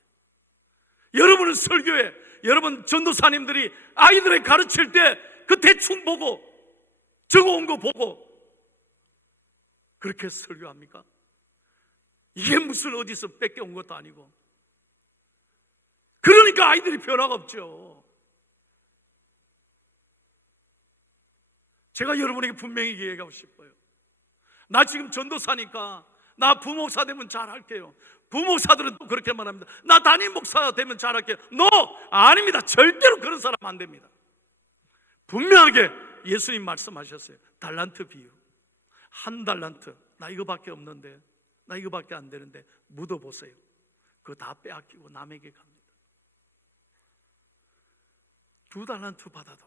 여러분은 설교에, 여러분 전도사님들이 아이들을 가르칠 때 그 대충 보고 적어온 거 보고 그렇게 설교합니까? 이게 무슨 어디서 뺏겨온 것도 아니고. 그러니까 아이들이 변화가 없죠. 제가 여러분에게 분명히 얘기하고 싶어요. 나 지금 전도사니까 나 부목사 되면 잘할게요. 부목사들은 또 그렇게 말합니다. 나 담임 목사 되면 잘할게요. 아닙니다. 절대로 그런 사람 안 됩니다. 분명하게 예수님 말씀하셨어요. 달란트 비유. 한 달란트, 나 이거밖에 없는데, 나 이거밖에 안 되는데 묻어보세요. 그거 다 빼앗기고 남에게 갑니다. 2달란트 받아도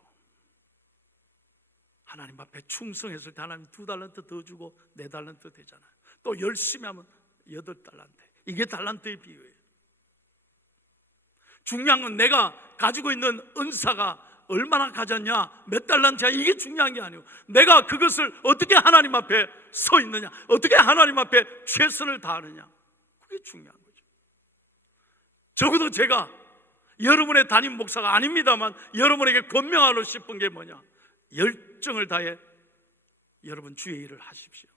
하나님 앞에 충성했을 때 하나님 2달란트 더 주고 4달란트 되잖아요. 또 열심히 하면 8달란트. 이게 달란트의 비유예요. 중요한 건 내가 가지고 있는 은사가 얼마나 가졌냐, 몇 달란트야, 이게 중요한 게 아니고 내가 그것을 어떻게 하나님 앞에 서 있느냐, 어떻게 하나님 앞에 최선을 다하느냐, 그게 중요한 거죠. 적어도 제가 여러분의 담임 목사가 아닙니다만 여러분에게 권명하고 싶은 게 뭐냐, 열정을 다해 여러분 주의 일을 하십시오.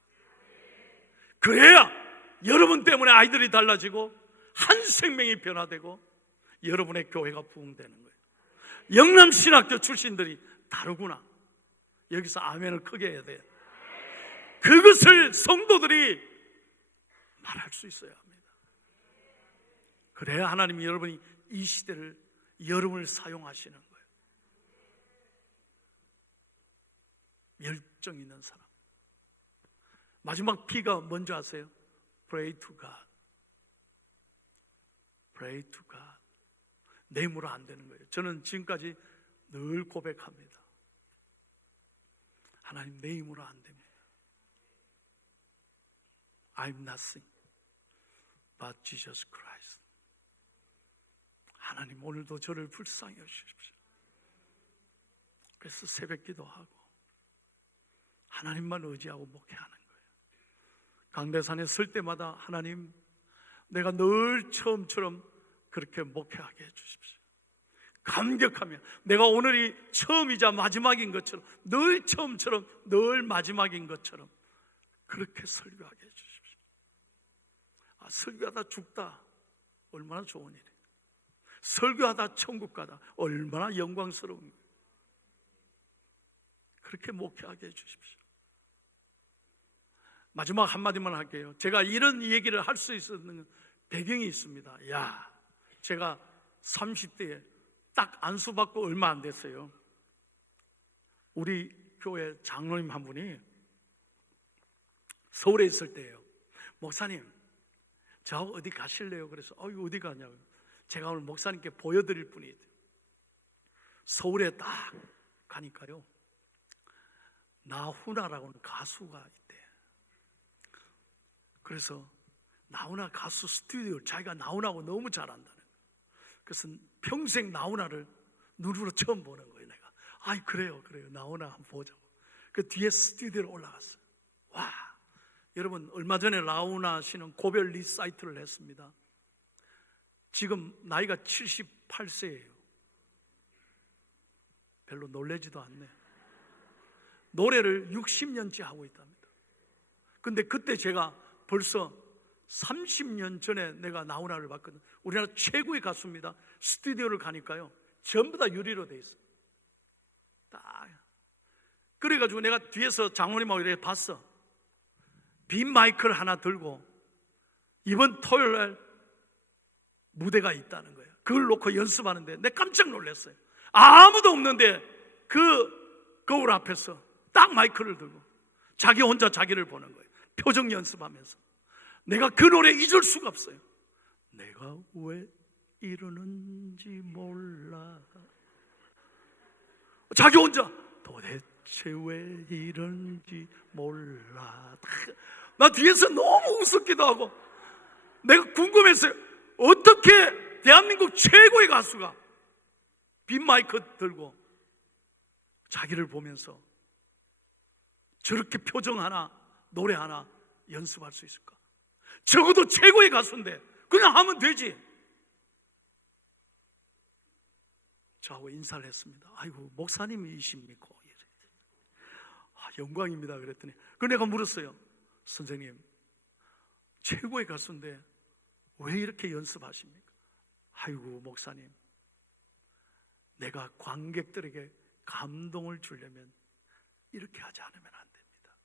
그래야 여러분 때문에 아이들이 달라지고 한 생명이 변화되고 여러분의 교회가 부흥되는 거예요. 영남신학교 출신들이 다르구나. 여기서 아멘을 크게 해야 돼요. 그것을 성도들이 말할 수 있어야 합니다. 그래야 하나님이 여러분이 이 시대를, 여러분을 사용하시는 거예요. 열정 있는 사람. 마지막 P가 뭔지 아세요? Pray to God. Pray to God. 내 힘으로 안 되는 거예요. 저는 지금까지 늘 고백합니다. 하나님, 내 힘으로 안 됩니다. I'm nothing but Jesus Christ. 하나님, 오늘도 저를 불쌍히 여주십시오. 그래서 새벽 기도하고 하나님만 의지하고 목회하는 거예요. 강대산에 설 때마다 하나님, 내가 늘 처음처럼 그렇게 목회하게 해주십시오. 감격하며 내가 오늘이 처음이자 마지막인 것처럼, 늘 처음처럼 늘 마지막인 것처럼 그렇게 설교하게 해주십시오. 설교하다 죽다 얼마나 좋은 일이에요. 설교하다 천국 가다 얼마나 영광스러운 거예요. 그렇게 목회하게 해주십시오. 마지막 한마디만 할게요. 제가 이런 얘기를 할 수 있었는 배경이 있습니다. 제가 30대에 딱 안수받고 얼마 안 됐어요. 우리 교회 장로님 한 분이 서울에 있을 때예요. 목사님, 저 어디 가실래요? 그래서 어디 가냐고. 제가 오늘 목사님께 보여드릴 분이 있대요. 서울에 딱 가니까요, 나훈아라고 하는 가수가 있대. 그래서 나훈아 가수 스튜디오, 자기가 나훈아하고 너무 잘한다는 거예요. 그래서 평생 나훈아를 눈으로 처음 보는 거예요. 내가 그래요 나훈아 한번 보자고. 그 뒤에 스튜디오로 올라갔어요. 와, 여러분, 얼마 전에 나훈아 씨는 고별 리사이트를 했습니다. 지금 나이가 78세예요 별로 놀라지도 않네. 노래를 60년째 하고 있답니다. 근데 그때 제가 벌써 30년 전에 내가 나훈아를 봤거든. 우리나라 최고의 가수입니다. 스튜디오를 가니까요, 전부 다 유리로 돼 있어. 딱 그래가지고 내가 뒤에서 장로님하고 이렇게 봤어. 빈 마이크를 하나 들고 이번 토요일날 무대가 있다는 거예요. 그걸 놓고 연습하는데 내가 깜짝 놀랐어요. 아무도 없는데 그 거울 앞에서 딱 마이크를 들고 자기 혼자 자기를 보는 거예요. 표정 연습하면서. 내가 그 노래 잊을 수가 없어요. 내가 왜 이러는지 몰라. 자기 혼자 도대체 왜 이러는지 몰라. 나 뒤에서 너무 웃었기도 하고 내가 궁금했어요. 어떻게 대한민국 최고의 가수가 빈 마이크 들고 자기를 보면서 저렇게 표정 하나, 노래 하나 연습할 수 있을까? 적어도 최고의 가수인데 그냥 하면 되지. 저하고 인사를 했습니다. 아이고, 목사님이십니까? 영광입니다. 그랬더니 그 내가 물었어요. 선생님, 최고의 가수인데 왜 이렇게 연습하십니까? 아이고, 목사님, 내가 관객들에게 감동을 주려면 이렇게 하지 않으면 안 됩니다.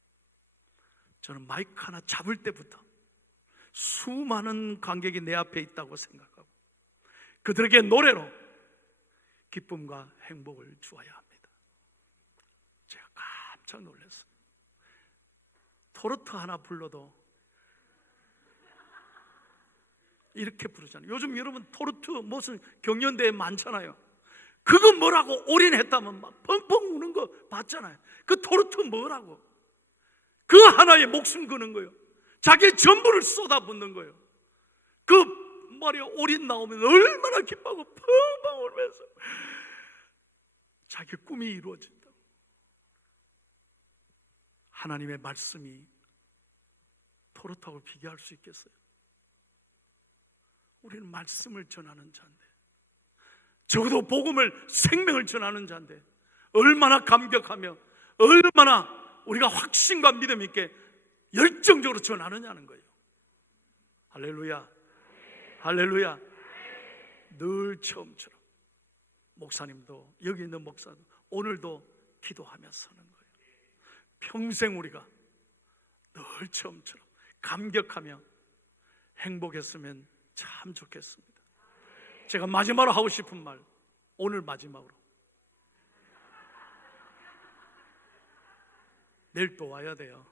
저는 마이크 하나 잡을 때부터 수많은 관객이 내 앞에 있다고 생각하고 그들에게 노래로 기쁨과 행복을 주어야 합니다. 제가 깜짝 놀랐어요. 토르트 하나 불러도 이렇게 부르잖아요. 요즘 여러분 토르트 무슨 경연대회 많잖아요. 그거 뭐라고 올인했다면 막 펑펑 우는 거 봤잖아요. 그 토르트 뭐라고? 그 하나에 목숨 거는 거예요. 자기의 전부를 쏟아붓는 거예요. 그 말이야, 올인 나오면 얼마나 기뻐하고 펑펑 울면서 자기 꿈이 이루어진다고. 하나님의 말씀이 토르트하고 비교할 수 있겠어요? 우리는 말씀을 전하는 자인데, 적어도 복음을, 생명을 전하는 자인데 얼마나 감격하며 얼마나 우리가 확신과 믿음 있게 열정적으로 전하느냐는 거예요. 할렐루야, 할렐루야. 늘 처음처럼 목사님도, 여기 있는 목사도 오늘도 기도하며 서는 거예요. 평생 우리가 늘 처음처럼 감격하며 행복했으면 참 좋겠습니다. 제가 마지막으로 하고 싶은 말, 오늘 마지막으로, 내일 또 와야 돼요.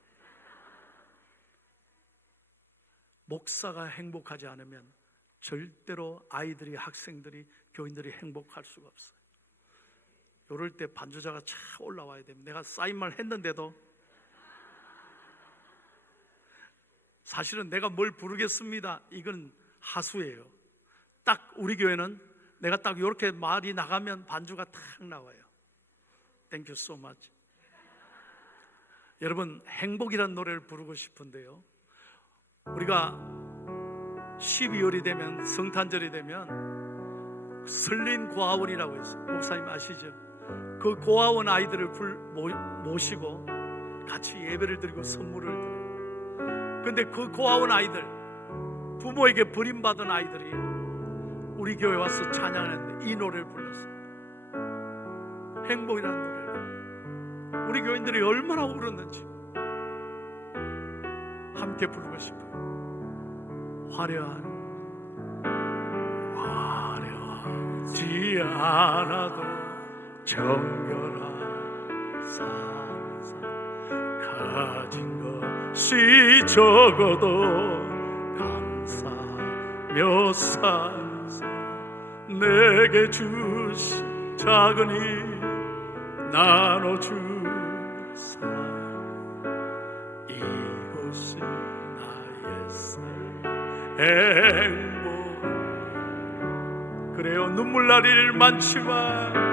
목사가 행복하지 않으면 절대로 아이들이, 학생들이, 교인들이 행복할 수가 없어요. 이럴 때 반주자가 차 올라와야 됩니다. 내가 사인말 했는데도 사실은 내가 뭘 부르겠습니다, 이건 하수예요. 딱 우리 교회는 내가 딱 이렇게 말이 나가면 반주가 탁 나와요. Thank you so much. 여러분, 행복이라는 노래를 부르고 싶은데요, 우리가 12월이 되면, 성탄절이 되면 설린 고아원이라고 있어요. 목사님 아시죠? 그 고아원 아이들을 모시고 같이 예배를 드리고 선물을 드려요. 그런데 그 고아원 아이들, 부모에게 버림받은 아이들이 우리 교회 와서 찬양을 했는데 이 노래를 불렀어요. 행복이라는 노래를. 우리 교인들이 얼마나 울었는지 함께 부르고 싶어요. 화려하지 않아도 정결한 삶, 가진 것이 적어도 감사며 사는 삶, 내게 주신 작은 힘 나눠주는 삶, 이것이 나의 삶 행복. 그래요, 눈물 날 일 많지만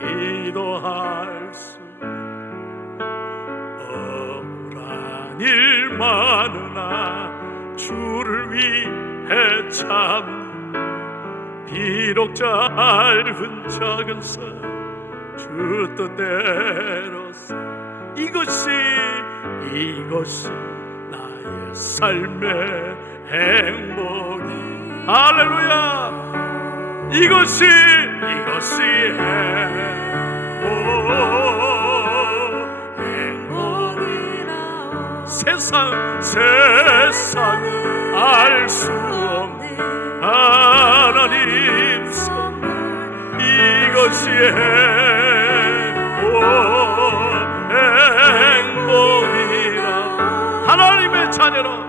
기도할 수 억울한 일 많으나 주를 위해 참 비록 짧은 작은 삶 주 뜻대로 이것이 나의 삶의 행복이. 할렐루야. 이것이 행복이라. 세상은 알 수 없는 하나님 선물, 이것이 행복이라. 하나님의 자녀로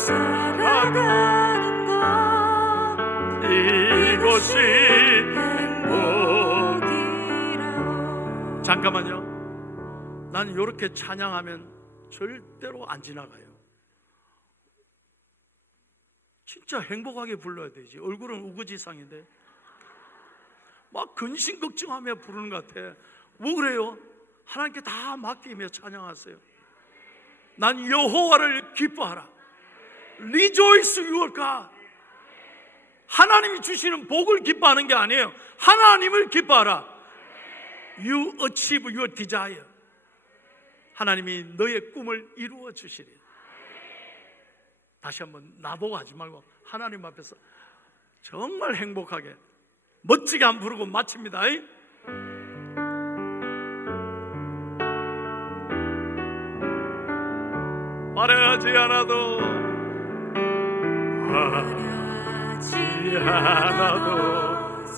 살아가는 것, 이것이 행복이라. 잠깐만요. 난 이렇게 찬양하면 절대로 안 지나가요. 진짜 행복하게 불러야 되지. 얼굴은 우거지상인데 막 근심걱정하며 부르는 것 같아. 뭐 그래요? 하나님께 다 맡기며 찬양하세요. 난 여호와를 기뻐하라. Rejoice your God. 하나님이 주시는 복을 기뻐하는 게 아니에요. 하나님을 기뻐하라. You achieve your desire. 하나님이 너의 꿈을 이루어 주시리. 다시 한번 나보고 하지 말고 하나님 앞에서 정말 행복하게 멋지게 안 부르고 마칩니다. 화려하지 않아도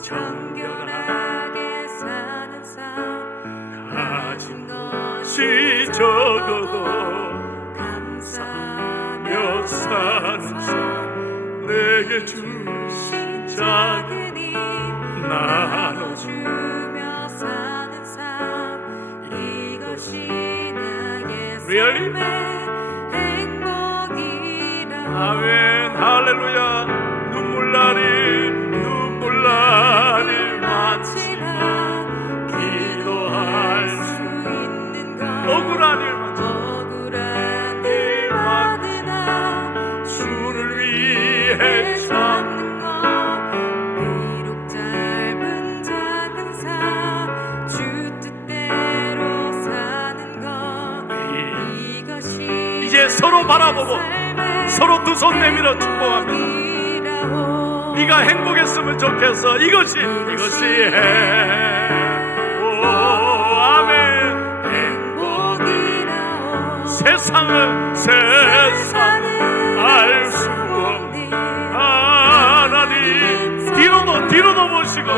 정결하게 사는 삶, 가진 것이 적어도 감사하며 사는 삶, 내게 주신 작은 힘 나눠주며 사는 삶, 이것이 나의 삶의 아멘. 할렐루야. 눈물 날 일 많지만 기도할 수 있는 것, 억울한 일 많으나 주를 위해 참는 것, 비록 짧은 작은 삶 주 뜻대로 사는 것, 이것이 이제 서로 바라보고 서로 두 손 내밀어 축복합니다. 네가 행복했으면 좋겠어. 이것이 아멘. 행복이라. 세상은 알 수 없는 하나님. 뒤로도 보시고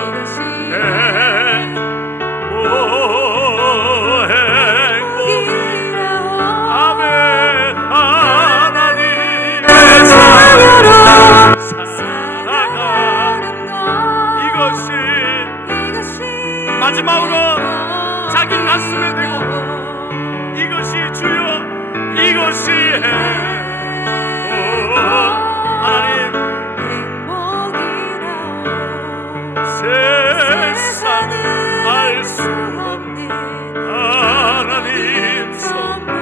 마지막으로 자기 가슴에 대고 이것이 주여, 이것이 하나님. 세상은 알 수 없는 하나님 선물,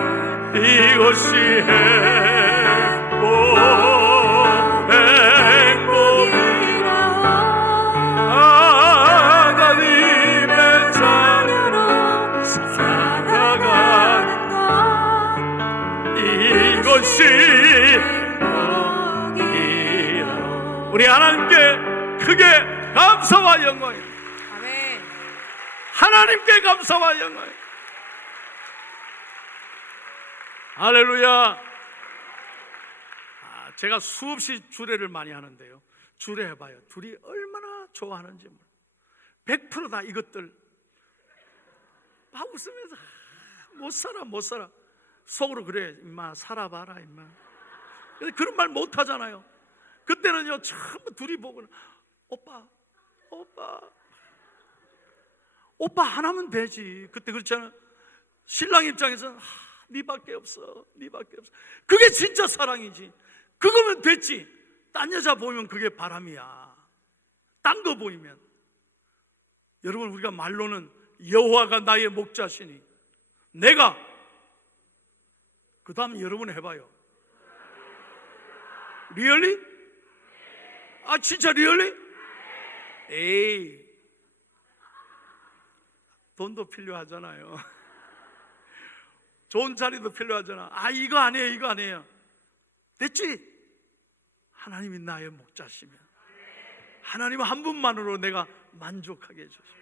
이것이 우리 하나님께 크게 감사와 영광. 아멘. 하나님께 감사와 영광. 할렐루야. 제가 수없이 주례를 많이 하는데요, 주례 해봐요. 둘이 얼마나 좋아하는지 100% 이것들 막 웃으면서 못 살아. 속으로 그래, 임마 살아봐라 임마. 그런 말 못하잖아요. 그때는요 전부 둘이 보고는 오빠 하나면 되지. 그때 그렇잖아요. 신랑 입장에서는 네밖에 없어. 그게 진짜 사랑이지. 그거면 됐지. 딴 여자 보면 그게 바람이야. 딴 거 보이면. 여러분, 우리가 말로는 여호와가 나의 목자시니 내가, 그 다음 여러분 해봐요. 리얼리? 진짜 리얼리? 에이, 돈도 필요하잖아요. 좋은 자리도 필요하잖아. 이거 아니에요. 됐지? 하나님이 나의 목자시면 하나님 한 분만으로 내가 만족하게 해주시오.